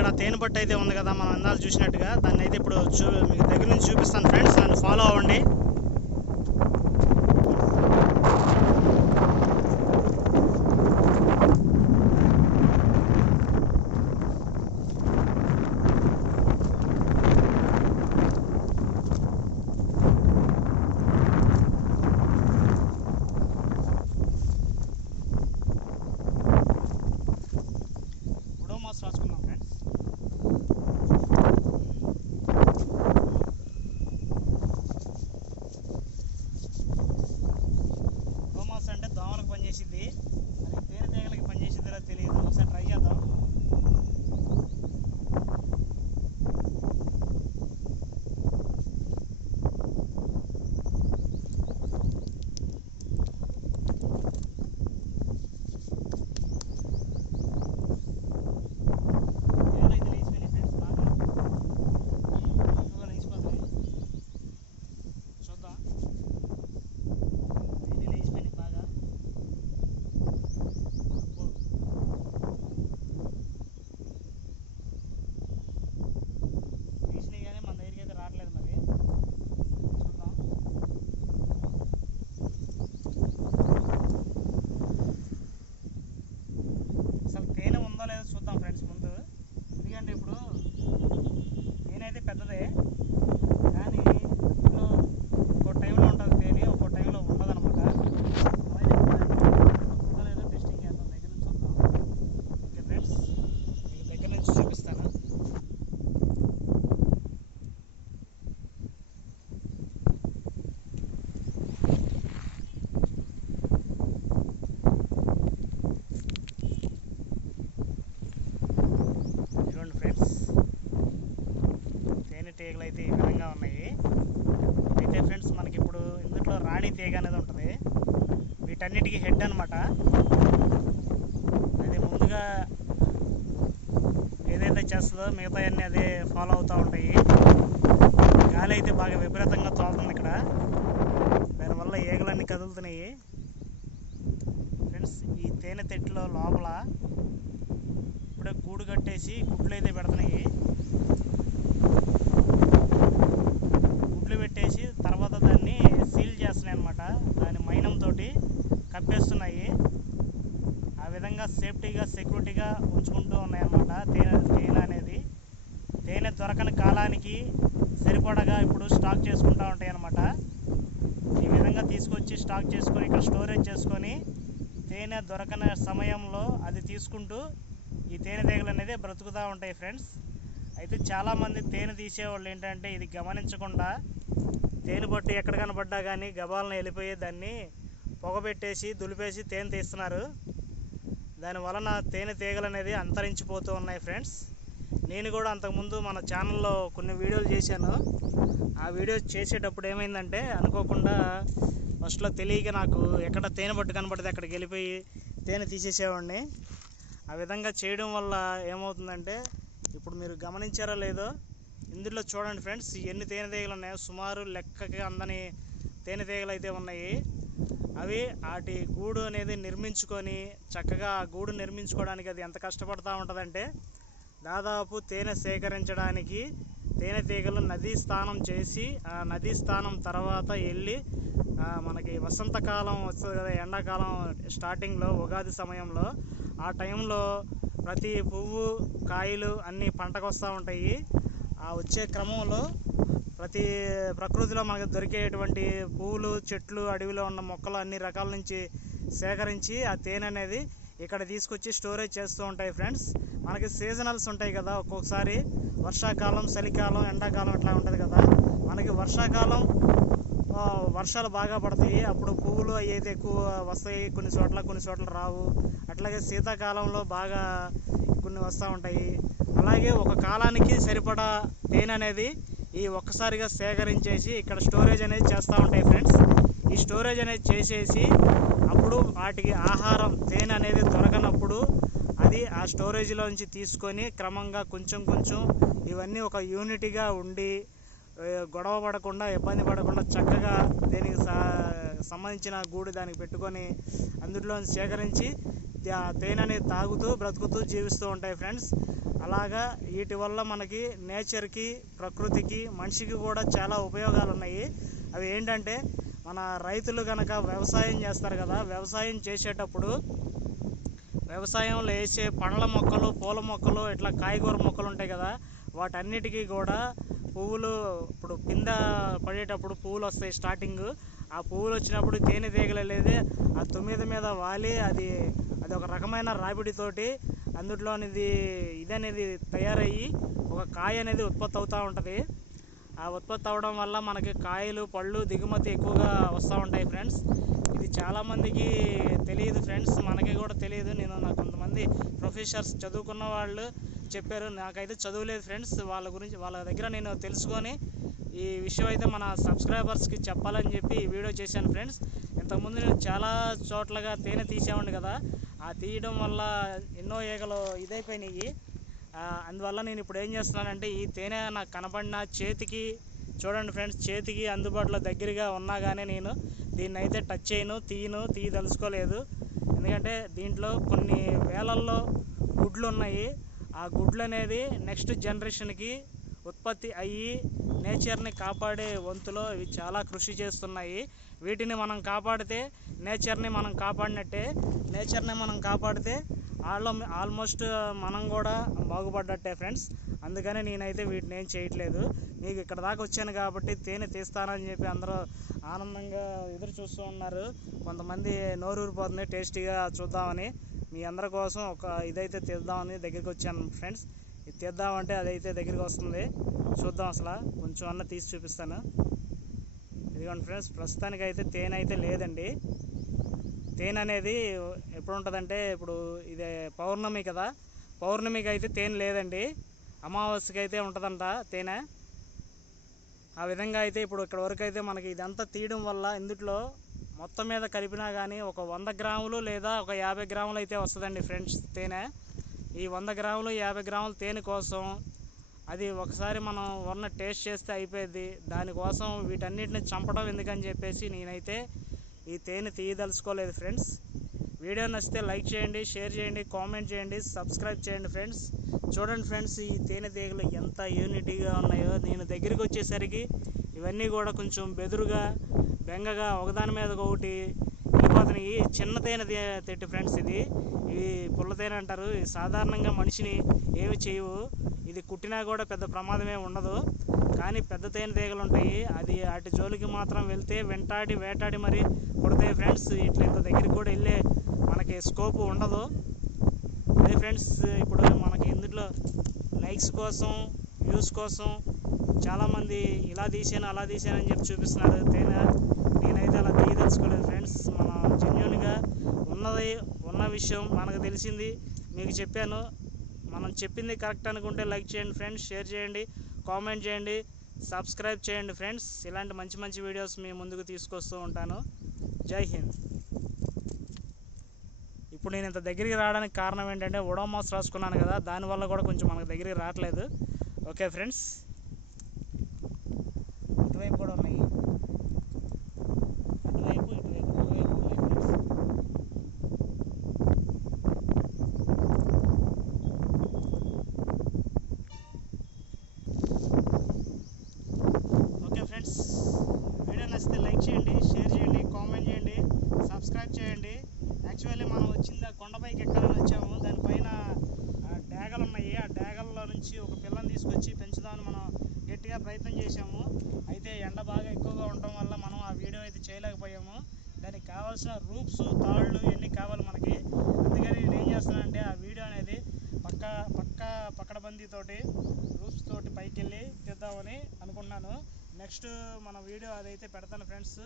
ఇక్కడ తేనె పట్టు అయితే ఉంది కదా, మనం ఇందాక చూసినట్టుగా. దాన్ని అయితే ఇప్పుడు మీకు దగ్గర నుంచి చూపిస్తాను ఫ్రెండ్స్, నన్ను ఫాలో అవ్వండి. రాసుకుందాం ఫ్రెండ్స్. డోమాస్ అంటే దోమలకు పనిచేసిద్ది, అది తేనె తీగలకి పనిచేసిద్దో తెలియదు. ఒకసారి ట్రై చేద్దాం. చూద్దాం ఫ్రెండ్స్ ముందు. ఎందుకంటే ఇప్పుడు తేనె అయితే పెద్దదే, కానీ ఇంట్లో ఒక్కో టైంలో ఉంటుంది తేనె, ఒక్కో టైంలో ఉండదు అనమాట. ఉందో లేదో టెస్టింగ్ చేద్దాం, దగ్గర నుంచి చూద్దాం. ఓకే ఫ్రెండ్స్, మీకు దగ్గర నుంచి చూపిస్తాను. ఫ్రెండ్స్, తేనె తీగలు అయితే ఈ విధంగా ఉన్నాయి. అయితే ఫ్రెండ్స్, మనకి ఇప్పుడు ఇందులో రాణి తీగ అనేది ఉంటుంది. వీటన్నిటికీ హెడ్ అనమాట. అది ముందుగా ఏదైతే చేస్తుందో మిగతా అన్నీ అదే ఫాలో అవుతూ ఉంటాయి. గాలి అయితే బాగా విపరీతంగా తోలుతుంది ఇక్కడ, దానివల్ల ఈగలన్నీ కదులుతున్నాయి. ఫ్రెండ్స్, ఈ తేనె తెట్టులో లోపల ఇప్పుడే గూడు కట్టేసి గుడ్లు అయితే పెడుతున్నాయి. గుడ్లు పెట్టేసి తర్వాత దాన్ని సీల్ చేస్తున్నాయి అన్నమాట. దాని మైనంతో కప్పేస్తున్నాయి. ఆ విధంగా సేఫ్టీగా సెక్యూరిటీగా ఉంచుకుంటూ ఉన్నాయన్నమాట. తేనె అనేది తేనె దొరకని కాలానికి సరిపడగా ఇప్పుడు స్టాక్ చేసుకుంటూ ఉంటాయి అన్నమాట. ఈ విధంగా తీసుకొచ్చి స్టాక్ చేసుకొని ఇక్కడ స్టోరేజ్ చేసుకొని తేనె దొరకని సమయంలో అది తీసుకుంటూ ఈ తేనె తీగలు అనేది బ్రతుకుతూ ఉంటాయి ఫ్రెండ్స్. అయితే చాలామంది తేనె తీసేవాళ్ళు ఏంటంటే ఇది గమనించకుండా తేనె పట్టు ఎక్కడ కనపడ్డా కానీ గబాలను వెళ్ళిపోయి దాన్ని పొగబెట్టేసి దులిపేసి తేనె తీస్తున్నారు. దానివలన తేనె తీగలు అనేది అంతరించిపోతూ ఉన్నాయి ఫ్రెండ్స్. నేను కూడా అంతకుముందు మన ఛానల్లో కొన్ని వీడియోలు చేశాను. ఆ వీడియోస్ చేసేటప్పుడు ఏమైందంటే అనుకోకుండా ఫస్ట్లో తెలియక నాకు ఎక్కడ తేనె పట్టు కనపడితే అక్కడికి వెళ్ళిపోయి తేనె తీసేసేవాడిని. ఆ విధంగా చేయడం వల్ల ఏమవుతుందంటే ఇప్పుడు మీరు గమనించారో లేదో, ఇందులో చూడండి ఫ్రెండ్స్, ఎన్ని తేనె తీగలు ఉన్నాయో. సుమారు లెక్కకి అందని తేనె తీగలు అయితే ఉన్నాయి. అవి వాటి గూడు అనేది నిర్మించుకొని చక్కగా ఆ గూడు నిర్మించుకోవడానికి అది ఎంత కష్టపడుతూ ఉంటుందంటే, దాదాపు తేనె సేకరించడానికి తేనె తీగలు నదీ స్నానం చేసి ఆ నదీ స్నానం తర్వాత వెళ్ళి మనకి వసంతకాలం వస్తుంది కదా, ఎండాకాలం స్టార్టింగ్లో ఉగాది సమయంలో, ఆ టైంలో ప్రతి పువ్వు కాయలు అన్నీ పంటకు వస్తూ ఉంటాయి. ఆ వచ్చే క్రమంలో ప్రకృతిలో మనకు దొరికేటువంటి పువ్వులు, చెట్లు, అడవిలో ఉన్న మొక్కలు అన్ని రకాల నుంచి సేకరించి ఆ తేనె అనేది ఇక్కడ తీసుకొచ్చి స్టోరేజ్ చేస్తూ ఉంటాయి ఫ్రెండ్స్. మనకి సీజనల్స్ ఉంటాయి కదా, ఒక్కొక్కసారి వర్షాకాలం, చలికాలం, ఎండాకాలం ఇట్లా ఉంటుంది కదా. మనకి వర్షాకాలం వర్షాలు బాగా పడతాయి, అప్పుడు పువ్వులు అవి అయితే ఎక్కువ వస్తాయి. కొన్ని చోట్ల రావు. అట్లాగే శీతాకాలంలో బాగా కొన్ని వస్తూ ఉంటాయి. అలాగే ఒక కాలానికి సరిపడా తేనె అనేది ఈ ఒక్కసారిగా సేకరించేసి ఇక్కడ స్టోరేజ్ అనేది చేస్తూ ఉంటాయి ఫ్రెండ్స్. ఈ స్టోరేజ్ అనేది చేసేసి అప్పుడు వాటికి ఆహారం తేనె అనేది దొరకనప్పుడు అది ఆ స్టోరేజ్లోంచి తీసుకొని క్రమంగా కొంచెం ఇవన్నీ ఒక యూనిటీగా ఉండి గొడవ పడకుండా, ఇబ్బంది పడకుండా చక్కగా దీనికి సంబంధించిన గూడు దానికి పెట్టుకొని అందులో సేకరించి తేనె అనేది తాగుతూ బ్రతుకుతూ జీవిస్తూ ఉంటాయి ఫ్రెండ్స్. అలాగా వీటి వల్ల మనకి నేచర్కి, ప్రకృతికి, మనిషికి కూడా చాలా ఉపయోగాలు ఉన్నాయి. అవి ఏంటంటే, మన రైతులు కనుక వ్యవసాయం చేస్తారు కదా, వ్యవసాయం చేసేటప్పుడు వ్యవసాయంలో వేసే పండ్ల మొక్కలు, పూల మొక్కలు, ఇట్లా కాయగూర మొక్కలు ఉంటాయి కదా, వాటన్నిటికీ కూడా పువ్వులు ఇప్పుడు కింద పడేటప్పుడు పువ్వులు వస్తాయి స్టార్టింగ్. ఆ పువ్వులు వచ్చినప్పుడు తేనెటీగలు అనేది ఆ తొమ్మిది మీద వాలి అది ఒక రకమైన రాబిడితోటి అందులోనిది ఇదనేది తయారయ్యి ఒక కాయ అనేది ఉత్పత్తి అవుతూ ఉంటుంది. ఆ ఉత్పత్తి అవ్వడం వల్ల మనకి కాయలు, పళ్ళు దిగుమతి ఎక్కువగా వస్తూ ఉంటాయి ఫ్రెండ్స్. ఇది చాలామందికి తెలియదు ఫ్రెండ్స్, మనకి కూడా తెలియదు. నాకు కొంతమంది ప్రొఫెసర్స్ చదువుకున్న వాళ్ళు చెప్పారు, నాకైతే చదువులేదు ఫ్రెండ్స్. వాళ్ళ దగ్గర నేను తెలుసుకొని ఈ విషయం అయితే మన సబ్స్క్రైబర్స్కి చెప్పాలని చెప్పి ఈ వీడియో చేశాను ఫ్రెండ్స్. ఇంతకుముందు నేను చాలా చోట్లగా తేనె తీసేవాడిని కదా, ఆ తీయడం వల్ల ఎన్నో ఈగలు ఇదైపోయినాయి. అందువల్ల నేను ఇప్పుడు ఏం చేస్తున్నానంటే, ఈ తేనె నాకు కనపడిన చేతికి చూడండి ఫ్రెండ్స్, చేతికి అందుబాటులో దగ్గరగా ఉన్నా కానీ నేను దీన్ని అయితే టచ్ చేయను, తీయదలుచుకోలేదు. ఎందుకంటే దీంట్లో కొన్ని వేలల్లో గుడ్లు ఉన్నాయి. ఆ గుడ్లు అనేది నెక్స్ట్ జనరేషన్కి ఉత్పత్తి అయ్యి నేచర్ని కాపాడే వంతులో ఇవి చాలా కృషి చేస్తున్నాయి. వీటిని మనం కాపాడితే నేచర్ని మనం కాపాడినట్టే. నేచర్ని మనం కాపాడితే ఆల్మోస్ట్ మనం కూడా బాగుపడ్డట్టే ఫ్రెండ్స్. అందుకని నేనైతే వీటిని ఏం చేయట్లేదు. మీకు ఇక్కడ దాకా వచ్చాను కాబట్టి తేనె తీస్తానని చెప్పి అందరూ ఆనందంగా ఎదురు చూస్తూ ఉన్నారు. కొంతమంది నోరూరిపోతుంది టేస్టీగా చూద్దామని. మీ అందరి కోసం ఒక ఇదైతే తీద్దామని దగ్గరికి వచ్చాను ఫ్రెండ్స్. ఇది తీద్దామంటే అదైతే దగ్గరికి వస్తుంది, చూద్దాం. అసలు కొంచెం అన్న తీసి చూపిస్తాను. ఇదిగోండి ఫ్రెండ్స్, ప్రస్తుతానికి అయితే తేనె అయితే లేదండి. తేనె అనేది ఎప్పుడు ఉంటుందంటే, ఇప్పుడు ఇది పౌర్ణమి కదా, పౌర్ణమికి అయితే తేనె లేదండి, అమావాస్యకి అయితే ఉంటుందంట తేనె. ఆ విధంగా అయితే ఇప్పుడు ఇక్కడ వరకు అయితే మనకి ఇదంతా తీయడం వల్ల ఇందులో మొత్తం మీద కలిపినా కానీ ఒక 100 గ్రాములు లేదా ఒక 50 గ్రాములు అయితే వస్తుందండి ఫ్రెండ్స్ తేనె. ఈ 100 గ్రాములు 50 గ్రాముల తేనె కోసం అది ఒకసారి మనం టేస్ట్ చేస్తే అయిపోయింది. దానికోసం వీటన్నిటిని చంపడం ఎందుకని చెప్పేసి నేనైతే ఈ తేనె తీయదలుచుకోలేదు ఫ్రెండ్స్. వీడియో నచ్చితే లైక్ చేయండి, షేర్ చేయండి, కామెంట్ చేయండి, సబ్స్క్రైబ్ చేయండి ఫ్రెండ్స్. చూడండి ఫ్రెండ్స్, ఈ తేనెటీగలు ఎంత యూనిటీగా ఉన్నాయో. నేను దగ్గరికి వచ్చేసరికి ఇవన్నీ కూడా కొంచెం బెదురుగా, బెంగగా ఒకదాని మీద ఒకటి వెళ్ళిపోతున్నాయి. చిన్న తేనె తెట్టు ఫ్రెండ్స్ ఇది పుల్ల తేనె అంటారు. ఇది సాధారణంగా మనిషిని ఏమి చేయవు, ఇది కుట్టినా కూడా పెద్ద ప్రమాదమే ఉండదు. కానీ పెద్ద తేనెటీగలు ఉంటాయి, అది వాటి జోలికి మాత్రం వెళ్తే వేటాడి మరి కొడతాయి ఫ్రెండ్స్. ఇట్లా ఇంత దగ్గరికి కూడా వెళ్ళే మనకి స్కోప్ ఉండదు. అదే ఫ్రెండ్స్, ఇప్పుడు మనకి ఇందులో లైక్స్ కోసం, వ్యూస్ కోసం చాలామంది ఇలా తీసాను అలా తీసాను అని చెప్పి చూపిస్తున్నారు తేనె. నేనైతే అలా తీయదలుచుకోలేదు ఫ్రెండ్స్. మనం జెన్యూన్గా ఉన్న విషయం మనకు తెలిసింది మీకు చెప్పాను. మనం చెప్పింది కరెక్ట్ అనుకుంటే లైక్ చేయండి ఫ్రెండ్స్, షేర్ చేయండి, కామెంట్ చేయండి, సబ్స్క్రైబ్ చేయండి ఫ్రెండ్స్. ఇలాంటి మంచి వీడియోస్ మీ ముందుకు తీసుకొస్తూ ఉంటాను. జై హింద్. ఇప్పుడు నేను ఇంత దగ్గరికి రావడానికి కారణం ఏంటంటే, ఒడోమాస్ రాసుకున్నాను కదా, దానివల్ల కూడా కొంచెం మనకు దగ్గరికి రావట్లేదు. ఓకే ఫ్రెండ్స్, ఇటువైపు కూడా ఉన్నాయి, ఇటువైపు ఉన్నాయి ఫ్రెండ్స్. ఓకే ఫ్రెండ్స్, వీడియో నచ్చితే లైక్ చేయండి, షేర్ చేయండి, కామెంట్ చేయండి, సబ్స్క్రైబ్ చేయండి. యాక్చువల్లీ మనం వచ్చింది ఆ కొండపైకి ఎక్కాలని వచ్చాము. దానిపైన డేగలు ఉన్నాయి. ఆ డేగల్లో నుంచి ఒక పిల్లని తీసుకొచ్చి పెంచుదామని మనం గట్టిగా ప్రయత్నం చేశాము. అయితే ఎండ బాగా ఎక్కువగా ఉండడం వల్ల మనం ఆ వీడియో అయితే చేయలేకపోయాము. దానికి కావాల్సిన రూప్స్, తాళ్ళు ఇవన్నీ కావాలి మనకి. అందుకని నేను ఏం చేస్తానంటే, ఆ వీడియో అనేది పక్కడబందీతోటి రూప్స్ తోటి పైకి వెళ్ళి తీద్దామని అనుకున్నాను. నెక్స్ట్ మన వీడియో అదైతే పెడతాను ఫ్రెండ్స్.